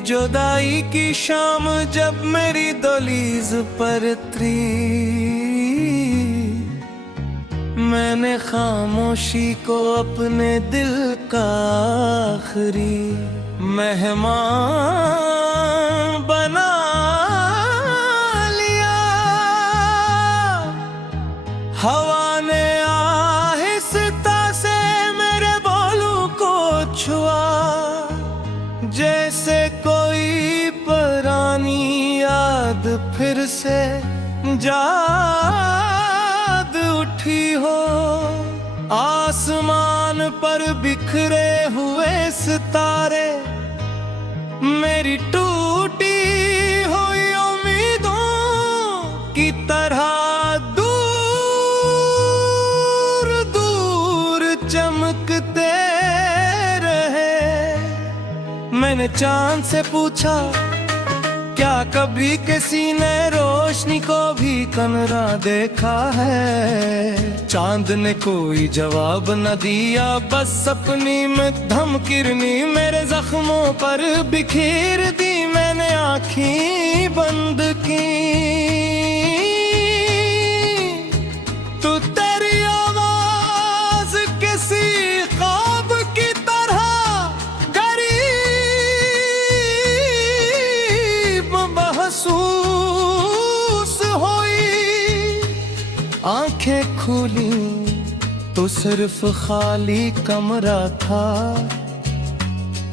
जुदाई की शाम जब मेरी दहलीज पर उतरी, मैंने खामोशी को अपने दिल का आखिरी मेहमान बना लिया। हवा ने आहिस्ता से मेरे बालों को छुआ, जैसे कोई पुरानी याद फिर से जाग उठी हो। आसमान पर बिखरे हुए सितारे मेरी टूटी हुई उम्मीदों की तरह दूर दूर चमकते रहे। मैंने चांद से पूछा, क्या कभी किसी ने रोशनी को भी कमरा देखा है? चांद ने कोई जवाब न दिया, बस अपनी में धमकिरनी मेरे जख्मों पर बिखेर दी। मैंने आँखें बंद की तो तेरी आवाज किसी ख्वाब की तरह गरीब महसूस हुई। आंखें खुली तो सिर्फ खाली कमरा था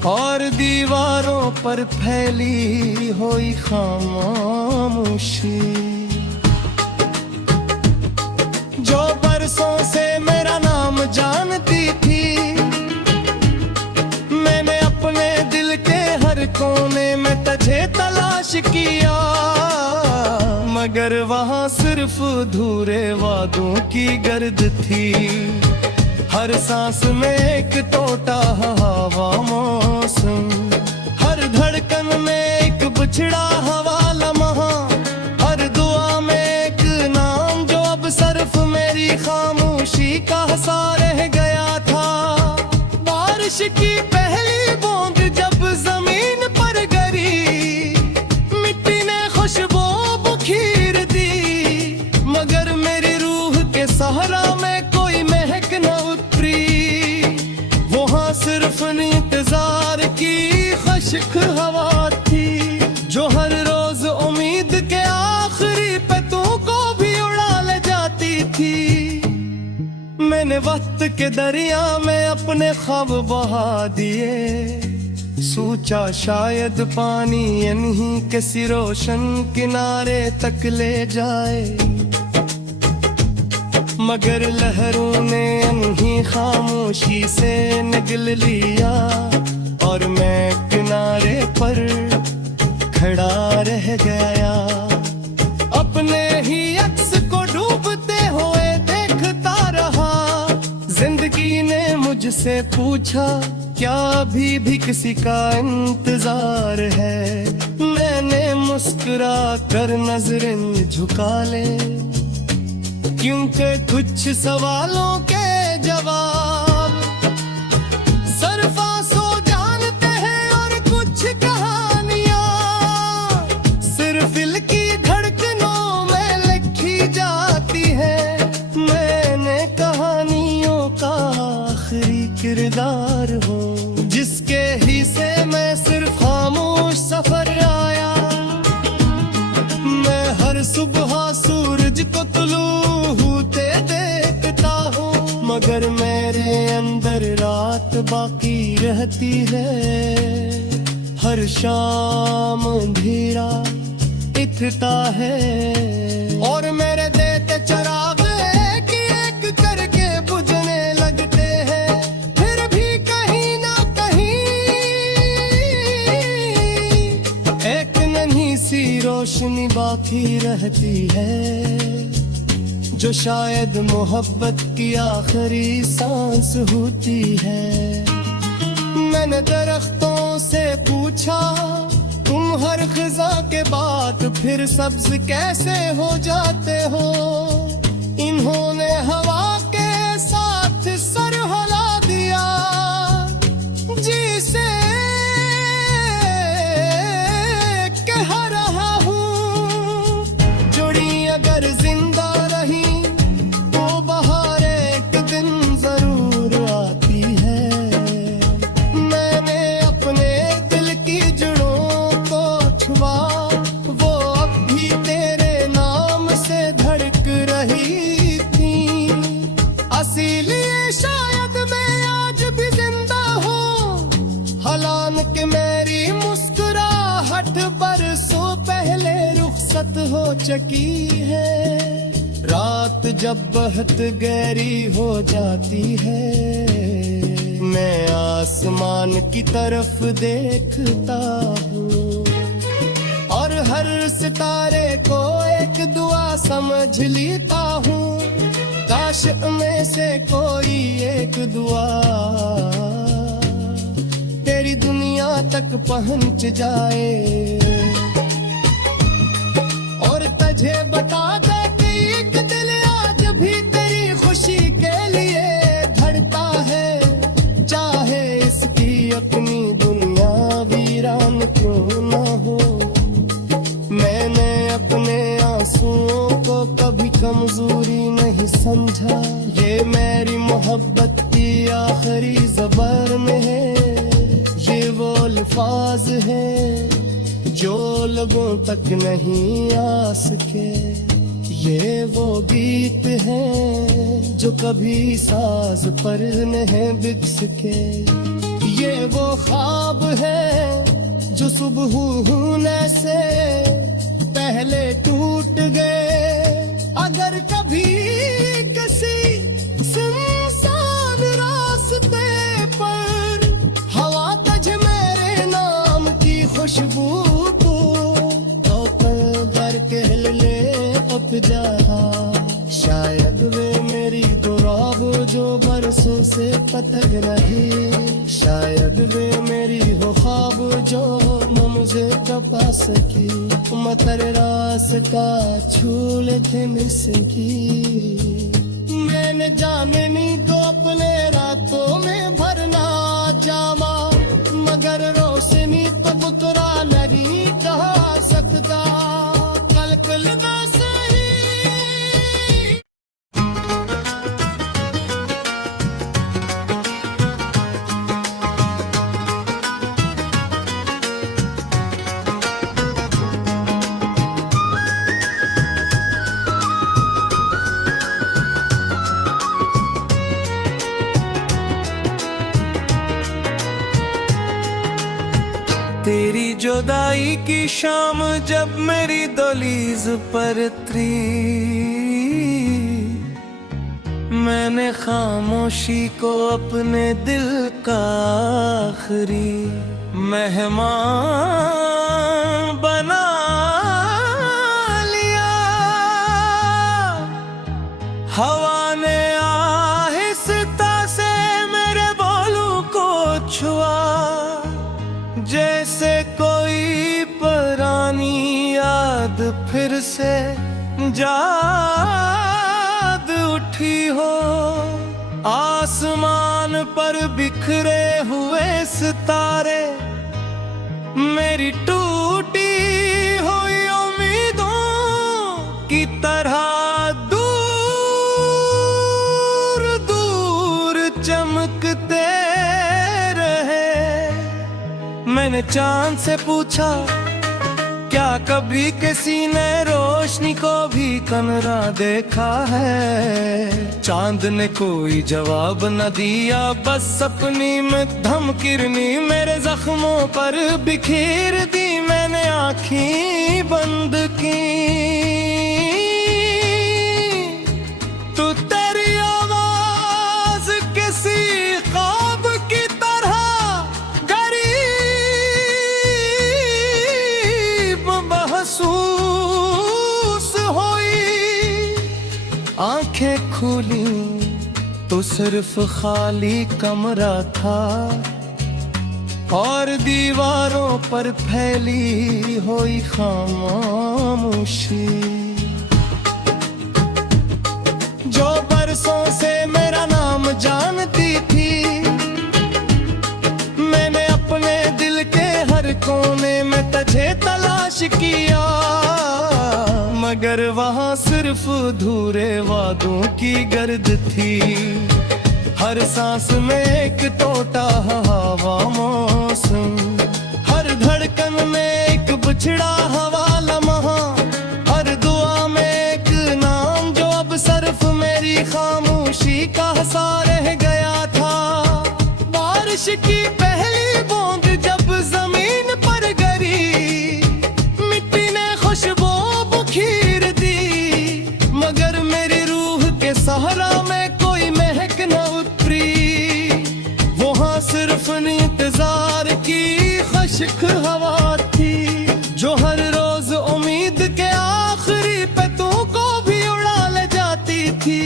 और दीवारों पर फैली हुई खामोशी। जो बरसों से मेरा नाम जानती थी, मैंने अपने दिल के हर कोने में तुझे तलाश किया, मगर वहाँ सिर्फ अधूरे वादों की गर्द थी। हर सांस में एक टोटा हवा मौसम, हर धड़कन में एक बिछड़ा हवा लम्हा, हर दुआ में एक नाम जो अब सिर्फ मेरी खामोशी का हंसा रह गया था। बारिश की पहली बूंद जब जमीन पर गिरी, मिट्टी ने खुशबू बुखेर दी, मगर मेरी रूह के सहारा में कोई महक न उतरी। वहाँ सिर्फ इंतजार की खुश्क हवा थी, जो हर रोज उम्मीद के आखिरी पत्तों को भी उड़ा ले जाती थी। मैंने वक्त के दरिया में अपने ख्वाब बहा दिए, सोचा शायद पानी इन्हीं किसी रोशन किनारे तक ले जाए, मगर लहरों ने इन्हीं खामोशी से निगल लिया और मैं किनारे पर खड़ा रह गया। अपने ही अक्स को डूबते हुए देखता रहा। जिंदगी ने मुझसे पूछा, क्या अभी भी किसी का इंतजार है? मैंने मुस्कुरा कर नजरें झुका ले, क्योंकि कुछ सवालों के जवाब सिर्फ आंसू जानते हैं और कुछ कहानियां सिर्फ दिल की धड़कनों में लिखी जाती है। मैंने कहानियों का आखिरी किरदार हूँ, जिसके हिस्से में सिर्फ खामोश सफर आया। मैं हर सुबह सूरज को तुलू होते देखता हूँ, मगर मेरे अंदर रात बाकी रहती है। हर शाम अंधेरा इतना है और मेरे देते चराग एक एक करके बुझने लगते हैं। फिर भी कहीं ना कहीं एक नन्ही सी रोशनी बाकी रहती है, जो शायद मोहब्बत की आखिरी सांस होती है। मैंने दरख्तों से पूछा, तुम हर खिजा के बाद फिर सब्ज कैसे हो जाते हो? इन्होंने हवा के साथ सर हिला दिया, जिसे रात हो चकी है, रात जब बहुत गहरी हो जाती है, मैं आसमान की तरफ देखता हूँ और हर सितारे को एक दुआ समझ लेता हूँ। काश में से कोई एक दुआ तेरी दुनिया तक पहुँच जाए और तुझे बता दे कि एक दिल आज भी तेरी खुशी के लिए धड़ता है, चाहे इसकी अपनी दुनिया वीरान क्यों ना हो। मैंने अपने आंसुओं को कभी कमजोरी नहीं समझा, ये मेरी मोहब्बत की आखिरी ज़बान में है, ये वो अल्फाज है जो लोगों तक नहीं आ सके, ये वो गीत है जो कभी साज पर नहीं बिक सके, ये वो ख्वाब है जो सुबह होने से पहले टूट गए। अगर कभी किसी सुनसान रास्ते पर हवा तुझे मेरे नाम की खुशबू तो कल कह ले अब जहा, शायद वे मेरी दुआब जो बरसों से पतक रही, शायद वे मेरी हो ख्वाब जो मुझे कपा सकी, मतर रास का छूल थे मिसकी। मैंने जाने नी को अपने रातों में भरना जामा, मगर रोशनी तो बुतरा नहीं कहा सकता, कल ना सही। तेरी जुदाई की शाम जब मेरी दहलीज पर उतरी, मैंने खामोशी को अपने दिल का आखिरी मेहमान बना लिया। हवा ने आहिस्ता से मेरे बालों को छुआ, जैसे कोई पुरानी याद फिर से जाग उठी हो। आसमान पर बिखरे हुए सितारे मेरी टूटी हुई उम्मीदों की तरह दूर दूर चमकते रहे। मैंने चांद से पूछा क्या कभी किसी ने रोशनी को भी कमरा देखा है। चांद ने कोई जवाब न दिया, बस अपनी में धमकिरनी मेरे जख्मों पर बिखेर दी। मैंने आँखें बंद की तो तेरी आवाज किसी ख्वाब की तरह गरीब महसूस हुई। आंखें खुली तो सिर्फ खाली कमरा था और दीवारों पर फैली हुई खामोशी। जो बरसों से मेरा नाम जानती थी, मैंने अपने दिल के हर कोने में तुझे तलाश किया, मगर वहाँ सिर्फ अधूरे वादों की गर्द थी। हर सांस में एक टोटा हवा मौसम, हर धड़कन में एक बिछड़ा हवा लम्हा, हर दुआ में एक नाम जो अब सिर्फ मेरी खामोशी का सा रह गया था। बारिश की पहली बूंद जब जमीन पर गिरी, मिट्टी ने खुशबू सहरा में कोई महक न उतरी, वहाँ सिर्फ इंतजार की खुश्क हवा थी, जो हर रोज उम्मीद के आखिरी पत्तों को भी उड़ा ले जाती थी।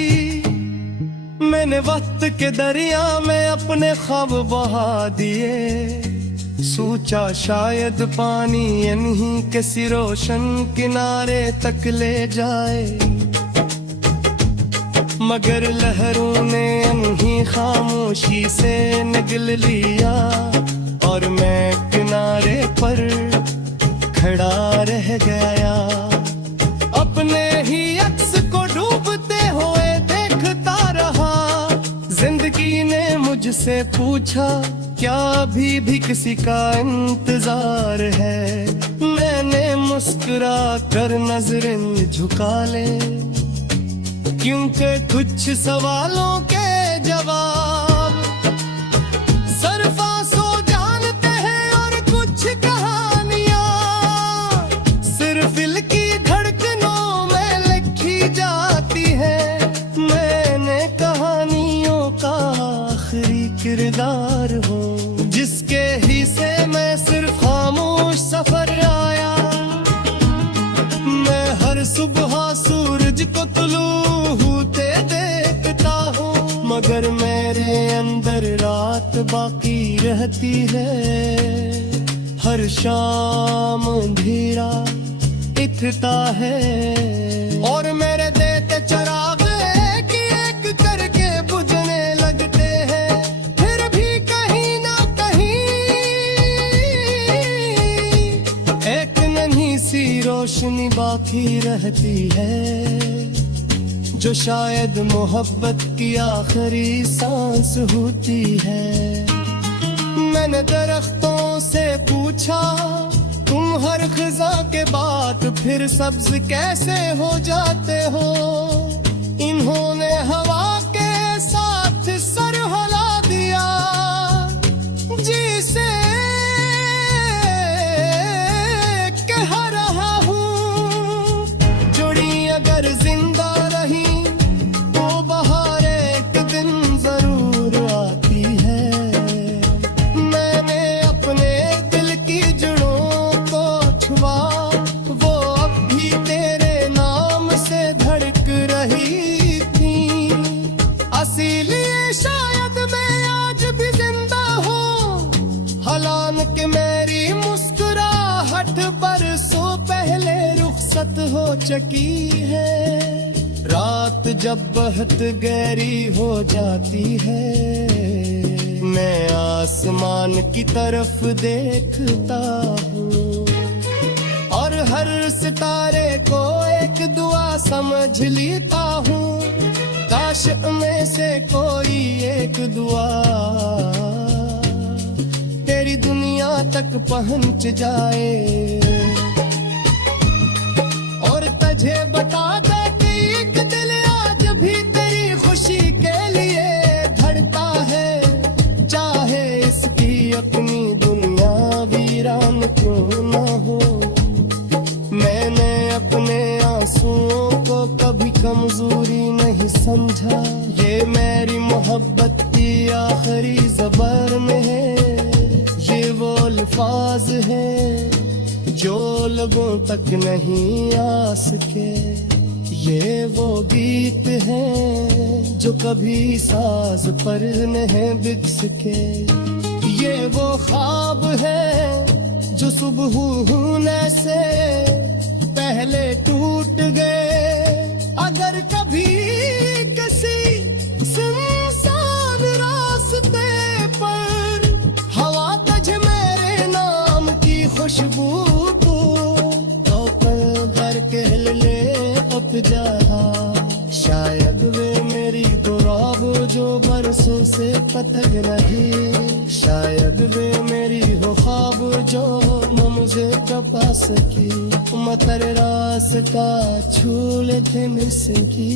मैंने वक्त के दरिया में अपने ख्वाब बहा दिए, सोचा शायद पानी इन्हीं किसी रोशन किनारे तक ले जाए, मगर लहरों ने इन्हीं खामोशी से निगल लिया, और मैं किनारे पर खड़ा रह गया। अपने ही अक्स को डूबते हुए देखता रहा, जिंदगी ने मुझसे पूछा क्या अभी भी किसी का इंतजार है। मैंने मुस्कुरा कर नजरें झुका ले, क्योंकि कुछ सवालों के जवाब सिर्फ आंसू जानते हैं, और कुछ कहानियां सिर्फ दिल की धड़कनों में लिखी जाती है। मैंने कहानियों का आखिरी किरदार हूँ, जिसके हिस्से में सिर्फ खामोश सफर आया। मैं हर सुबह सूरज को तुलू होते देखता हूँ, मगर मेरे अंदर रात बाकी रहती है। हर शाम अंधेरा इतना है, और मेरे देते चराग एक एक करके बुझने लगते हैं, फिर भी कहीं ना कहीं एक नन्ही सी रोशनी बाकी रहती है, जो शायद मोहब्बत की आखिरी सांस होती है। मैंने दरख्तों से पूछा तुम हर खिजा के बाद फिर सब्ज कैसे हो जाते हो। इन्होंने हवा के साथ सर हिला दिया, जिसे कह रहा हूँ जुड़ी अगर जिंदा रही तो बहार एक दिन जरूर आती है। मैंने अपने दिल की जड़ों को छुआ, वो अब भी तेरे नाम से धड़क रही थी। इसीलिए शायद मैं आज भी जिंदा हूँ, हालांकि मेरी मुस्कुराहट बरसों पहले रुखसत हो चुकी है। रात जब बहुत गहरी हो जाती है, मैं आसमान की तरफ देखता हूँ, और हर सितारे को एक दुआ समझ लेता हूँ। काश में से कोई एक दुआ तेरी दुनिया तक पहुँच जाए, और तुझे बता दे कि एक दिल आज भी तेरी खुशी के लिए धड़का है, चाहे इसकी अपनी दुनिया वीरान क्यों ना हो। मैंने अपने आंसुओं को कभी कमजोरी नहीं समझा, ये मेरी मोहब्बत की आखिरी ज़बान है। ये वो अल्फाज है जो लोगों तक नहीं आ सके, ये वो गीत है जो कभी साज पर नहीं बिक सके, ये वो ख्वाब है जो सुबह होने से पहले टूट गए। अगर कभी किसी सुनसान रास्ते पर हवा तुझे मेरे नाम की खुशबू तो पल भर के ले उठ जहा, शायद वे मेरी गुराब जो बरसों से पतंग रही, शायद वे मेरी हो ख्वाब जो मुझे कपा सकी। मतर रास्ता छूले थे मिसकी,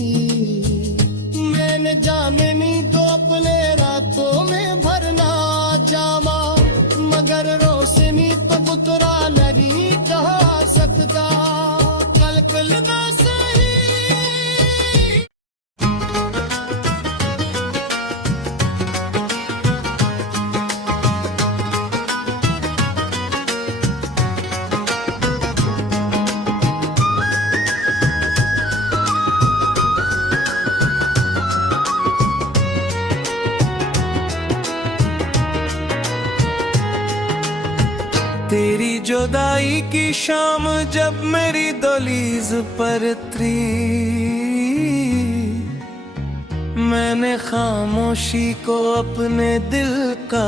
मैंने जाने नहीं तो अपने रातों में भरना जामा, मगर रोशनी तो बुतरा नहीं कहा सकता। कल कल ना सही जुदाई की शाम जब मेरी दहलीज पर उतरी, मैंने खामोशी को अपने दिल का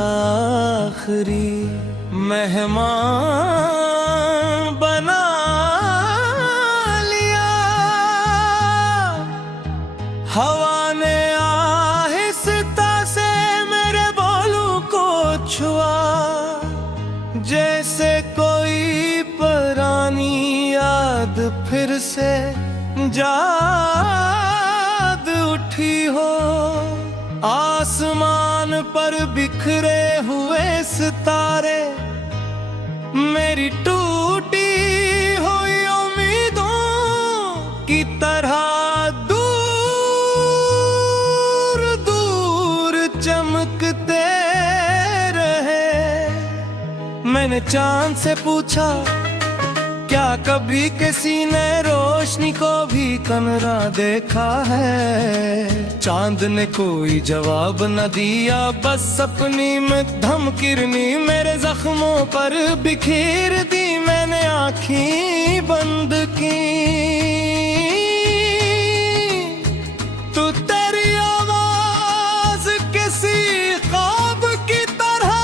आखिरी मेहमान बना लिया। हवा ने आहिस्ता से मेरे बालों को छुआ, जैसे कोई पुरानी याद फिर से जाग उठी हो। आसमान पर बिखरे हुए सितारे मेरी टूटी हुई उम्मीदों की तरह दूर दूर चमकते रहे। मैंने चांद से पूछा, क्या कभी किसी ने रोशनी को भी कमरा देखा है? चांद ने कोई जवाब न दिया, बस अपनी मध्यम किरनी मेरे जख्मों पर बिखेर दी। मैंने आँखें बंद की तो तेरी आवाज किसी ख्वाब की तरह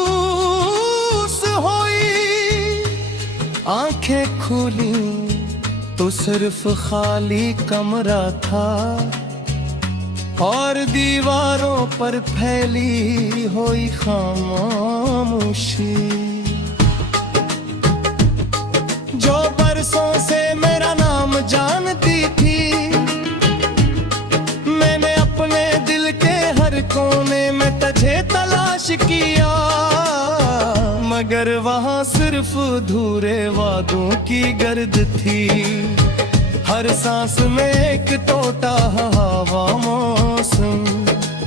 महसूस हुई। आंखें खुली तो सिर्फ खाली कमरा था और दीवारों पर फैली हुई खामोशी। जो बरसों से मेरा नाम जानती थी, मैंने अपने दिल के हर कोने में तुझे तलाश किया, मगर वहाँ सिर्फ अधूरे वादों की गर्द थी। हर सांस में एक टोटा हवा मौसम,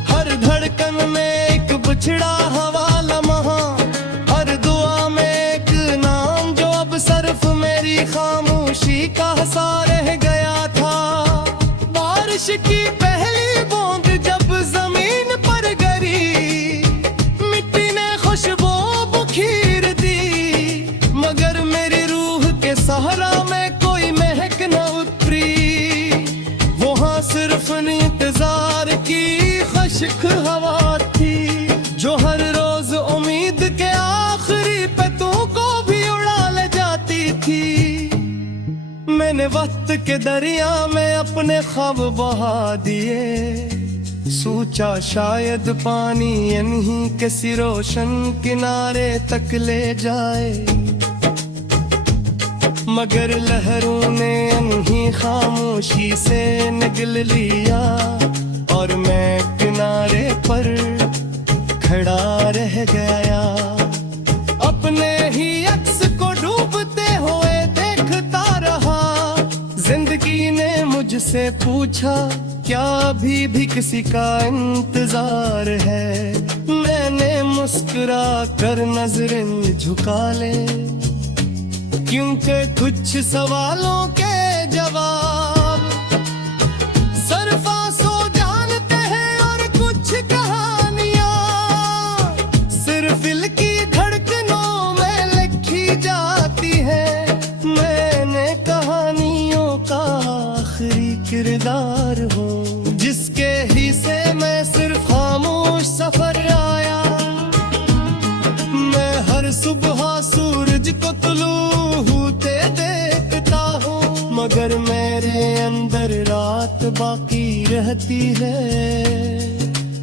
हर धड़कन में एक बिछड़ा हवा लम्हा, हर दुआ में एक नाम जो अब सिर्फ मेरी खामोशी का हसा रह गया था। बारिश की पहली बूंद जब जमीन पर गिरी, मिट्टी ने खुशबू बुखीर दी, मगर मेरी रूह के सहरा में कोई महक न उतरी। वहाँ सिर्फ इंतजार की खुश्क हवा थी, जो हर रोज उम्मीद के आखिरी पत्तों को भी उड़ा ले जाती थी। मैंने वक्त के दरिया में अपने ख्वाब बहा दिए, सोचा शायद पानी इन्हीं किसी रोशन किनारे तक ले जाए, मगर लहरों ने इन्हीं खामोशी से निगल लिया और मैं किनारे पर खड़ा रह गया। अपने ही अक्स को डूबते हुए देखता रहा। जिंदगी ने मुझसे पूछा, क्या अभी भी किसी का इंतजार है? मैंने मुस्कुरा कर नजरें झुका ले, क्योंकि कुछ सवालों के जवाब सिर्फ आंसू जानते हैं और कुछ कहानियां सिर्फ दिल की धड़कनों में लिखी जाती है। मैंने कहानियों का आखिरी किरदार हूँ, जिसके हिस्से में सिर्फ खामोश सफर आया। मैं हर सुबह सूरज को तुलू होते देखता हूँ, मगर मेरे अंदर रात बाकी रहती है।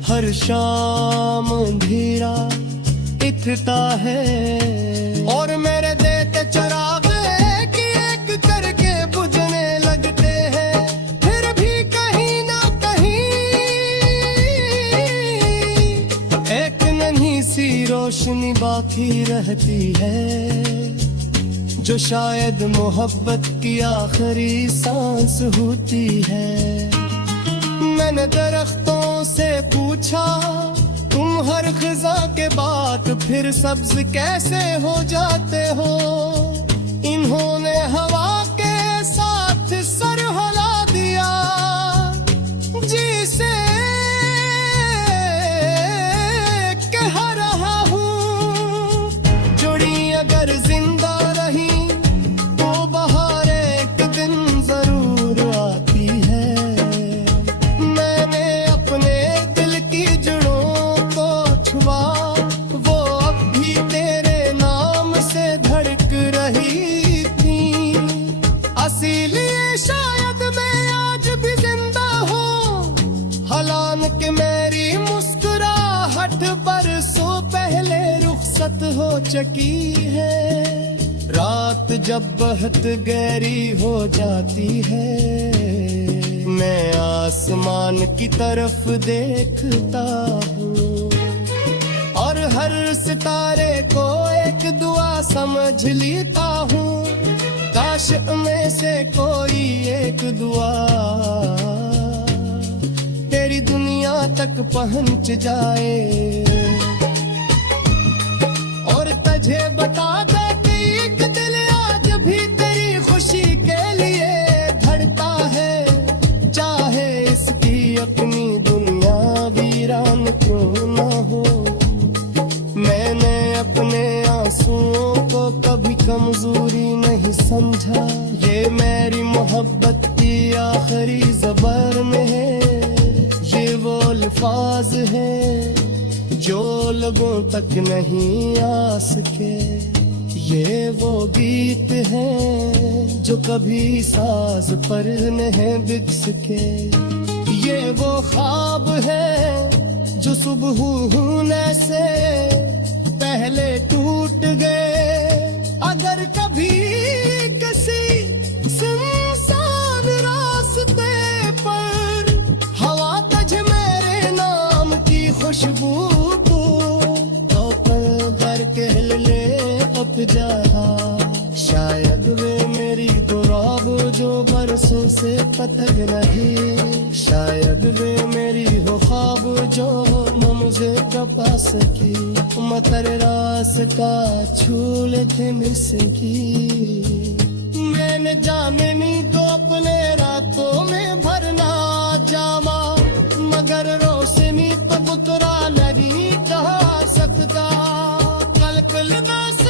हर शाम अंधेरा इतना है और मेरे देते चराग एक एक करके बुझने लगते हैं। फिर भी कहीं ना कहीं एक नन्ही सी रोशनी बाकी रहती है, जो शायद मोहब्बत की आखिरी सांस होती है। मैंने दरख्तों से पूछा, तुम हर खिजा के बाद फिर सब्ज कैसे हो जाते हो? इन्होंने हवा के साथ सर हिला दिया, जिसे मस्त हो चकी है, रात जब बहुत गहरी हो जाती है, मैं आसमान की तरफ देखता हूँ और हर सितारे को एक दुआ समझ लेता हूँ। काश में से कोई एक दुआ तेरी दुनिया तक पहुँच जाए और तुझे बता दे कि एक दिल आज भी तेरी खुशी के लिए धड़ता है, चाहे इसकी अपनी दुनिया वीरान क्यों न हो। मैंने अपने आंसुओं को कभी कमजोरी नहीं समझा, ये मेरी मोहब्बत की आखिरी ज़बर में है, ये वो अल्फाज है जो लोगों तक नहीं आ सके, ये वो गीत है जो कभी साज पर नहीं बिक सके, ये वो ख्वाब है जो सुबह होने से पहले टूट गए। अगर कभी किसी सुनसान रास्ते पर हवा तुझे मेरे नाम की खुशबू तो पल भर कह ले अब जहा, शायद वे मेरी दुआब जो बरसों से पतंग रही, शायद वे मेरी हो ख्वाब जो मुझे कपा सकी, मतर रास का छूल थे मिसकी। मैंने जामिनी को अपने रातों में भरना जामा, मगर रोशनी तो बुतरा नहीं कहा सकता, कल कल ना सही।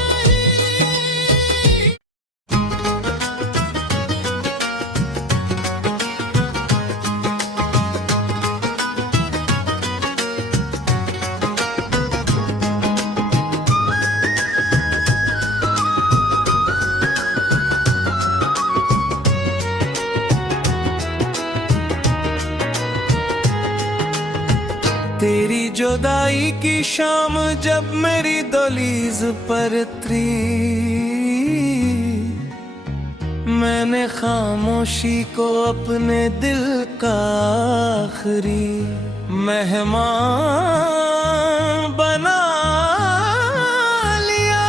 तेरी जुदाई की शाम जब मेरी दहलीज पर उतरी, मैंने खामोशी को अपने दिल का आखिरी मेहमान बना लिया।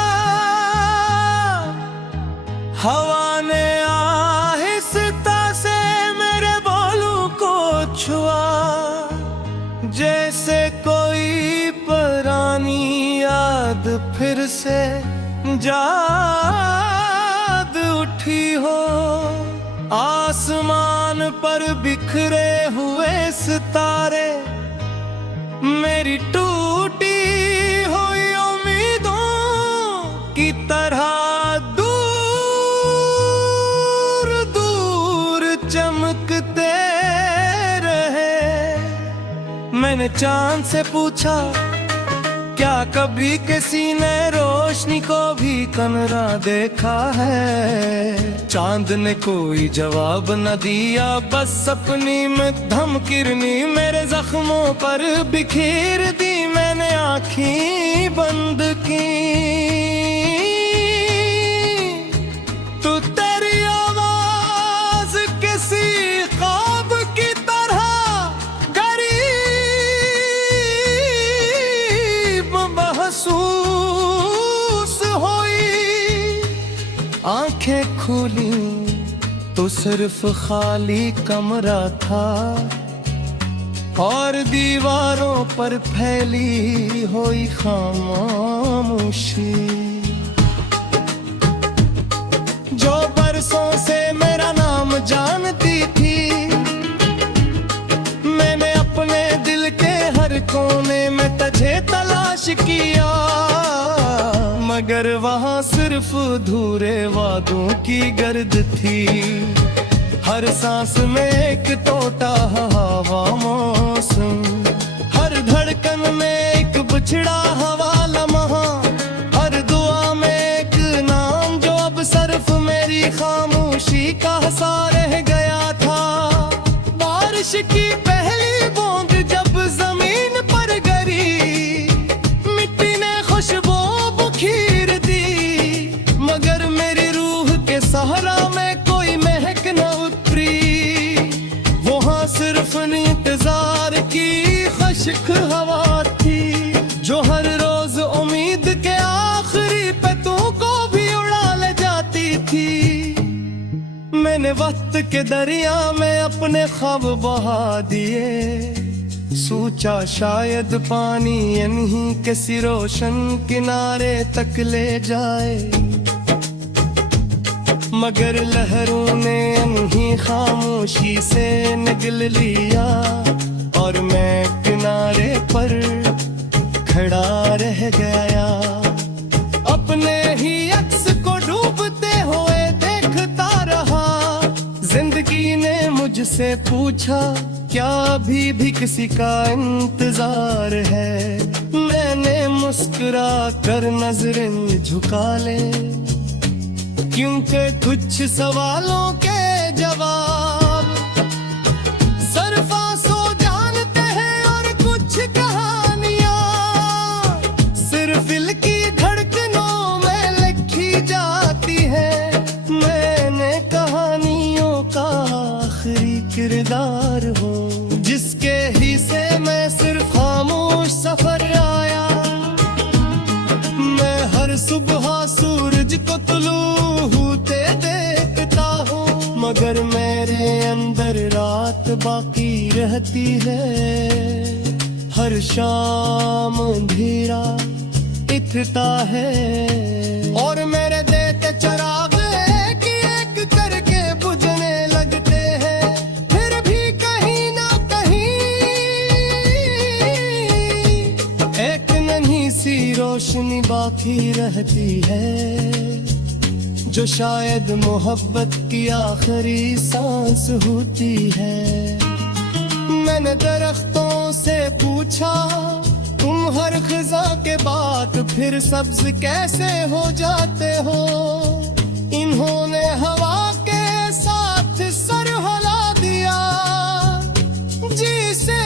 हवा ने आहिस्ता से मेरे बालों को छुआ, जैसे कोई पुरानी याद फिर से जाग उठी हो। आसमान पर बिखरे हुए सितारे मेरी टूटी हुई उम्मीदों की तरह दूर दूर चमकते रहे। मैंने चांद से पूछा क्या कभी किसी ने रोशनी को भी कमरा देखा है। चांद ने कोई जवाब न दिया, बस अपनी में धमकिरनी मेरे जख्मों पर बिखेर दी। मैंने आँखें बंद की तो तेरी आवाज किसी ख्वाब की तरह गरीब महसूस हुई। आंखें खुली तो सिर्फ खाली कमरा था और दीवारों पर फैली हुई खामोशी। जो बरसों से मेरा नाम जानती थी, मैंने अपने दिल के हर कोने में तुझे तलाश किया, मगर वहाँ सिर्फ अधूरे वादों की गर्द थी। हर सांस में एक टोटा हवा मौसम, हर धड़कन में एक बिछड़ा हवा लम्हा, हर दुआ में एक नाम जो अब सिर्फ मेरी खामोशी का हसा रह गया था। बारिश की पहली बूंद जब जमीन पर गिरी, मिट्टी ने खुशबू दफन इंतजार की खुश्क हवा थी, जो हर रोज उम्मीद के आखिरी पत्तों को भी उड़ा ले जाती थी। मैंने वक्त के दरिया में अपने ख्वाब बहा दिए, सोचा शायद पानी इन्हीं किसी रोशन किनारे तक ले जाए, मगर लहरों ने इन्हीं खामोशी से निगल लिया और मैं किनारे पर खड़ा रह गया। अपने ही अक्स को डूबते हुए देखता रहा, जिंदगी ने मुझसे पूछा क्या अभी भी किसी का इंतजार है। मैंने मुस्कुरा कर नजरें झुका ले, क्योंकि कुछ सवालों के जवाब सिर्फ आंसू जानते हैं और कुछ कहानियां सिर्फ दिल की धड़कनों में लिखी जाती है। मैंने कहानियों का आखिरी किरदार हूँ, जिसके हिस्से में सिर्फ खामोश सफर आया। मैं हर सुबह सूरज को तुलू होते देखता हूँ, मगर मेरे अंदर रात बाकी रहती है। हर शाम अंधेरा इतना है और मेरे देते चराग एक एक करके बुझने लगते हैं, फिर भी कहीं ना कहीं एक नन्ही सी रोशनी बाकी रहती है, जो शायद मोहब्बत की आखिरी सांस होती है। मैंने दरख्तों से पूछा तुम हर खिजा के बाद फिर सब्ज कैसे हो जाते हो। इन्होंने हवा के साथ सर हिला दिया, जिसे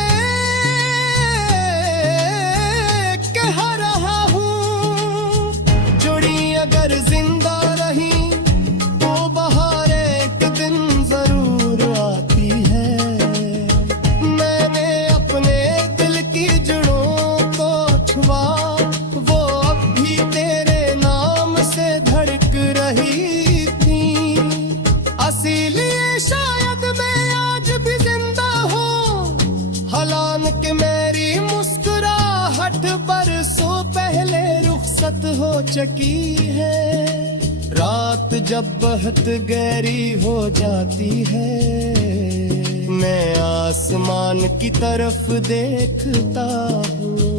कह रहा हूँ जुड़ी अगर जिंदा रही तो बहार एक दिन जरूर आती है। मैंने अपने दिल की जड़ों को छुआ, वो अब भी तेरे नाम से धड़क रही थी। इसीलिए शायद मैं आज भी जिंदा हूँ, हालांकि मेरी मुस्कुराहट बरसों पहले रुखसत हो चुकी है। रात जब बहुत गहरी हो जाती है, मैं आसमान की तरफ देखता हूँ।